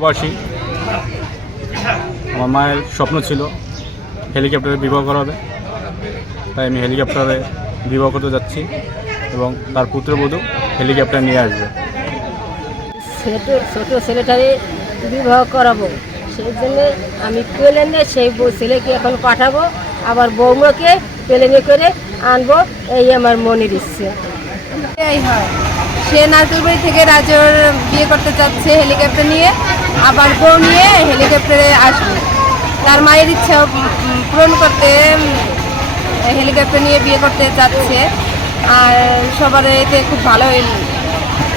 প্রবাসী। আমার মায়ের স্বপ্ন ছিল হেলিকপ্টারে বিবাহ করাবে, তাই আমি হেলিকপ্টারে বিবাহ করতে যাচ্ছি এবং তার পুত্রবধূ হেলিকপ্টার নিয়ে আসবে। ছোটো ছেলেটারে বিবাহ করাবো, সেই জন্য আমি প্লেনে সেই ছেলেকে এখন পাঠাবো, আবার বৌমাকে প্লেনে করে আনবো, এই আমার মনের ইচ্ছে। এই হয়, সে নারকেলবাড়ি থেকে রাজর বিয়ে করতে চাচ্ছে হেলিকপ্টার নিয়ে, আবার বউ নিয়ে হেলিকপ্টারে আসবে। তার মায়ের ইচ্ছা পূরণ করতে হেলিকপ্টার নিয়ে বিয়ে করতে চাচ্ছে। আর সবার এতে খুব ভালোই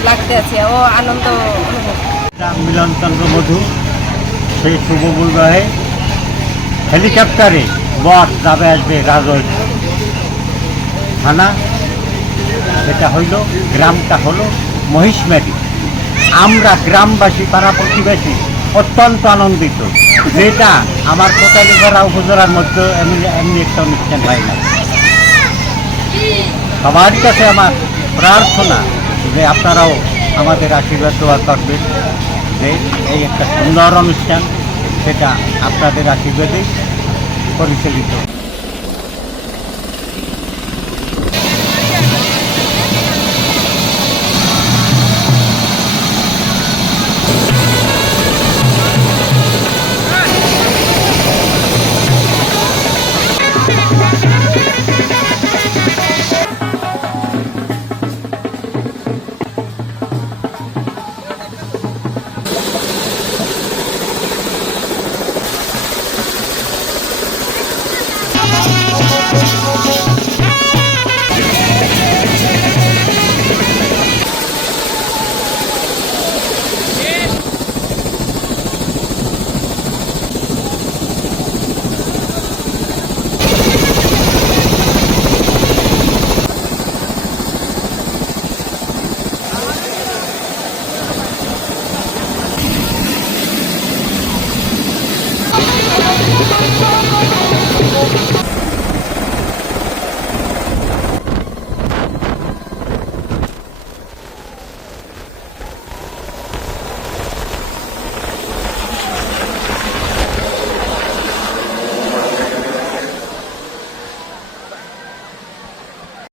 লাগতে আছে, ও আনন্দ অনুভব। মিলনচন্দ্র মধু সেই শুভ বিবাহে হেলিকপ্টারে বর যাবে আসবে রাজর থানা। এটা হইল, গ্রামটা হলো মহিষমারি। আমরা গ্রামবাসী পাড়া প্রতিবেশী অত্যন্ত আনন্দিত, যেটা আমার কোটালীপাড়া উপজেলার মধ্যে এমনি একটা অনুষ্ঠান হয় না। সবার কাছে আমার প্রার্থনা যে আপনারাও আমাদের আশীর্বাদ দোয়া করবেন, যে এই একটা সুন্দর অনুষ্ঠান সেটা আপনাদের আশীর্বাদে পরিচালিত।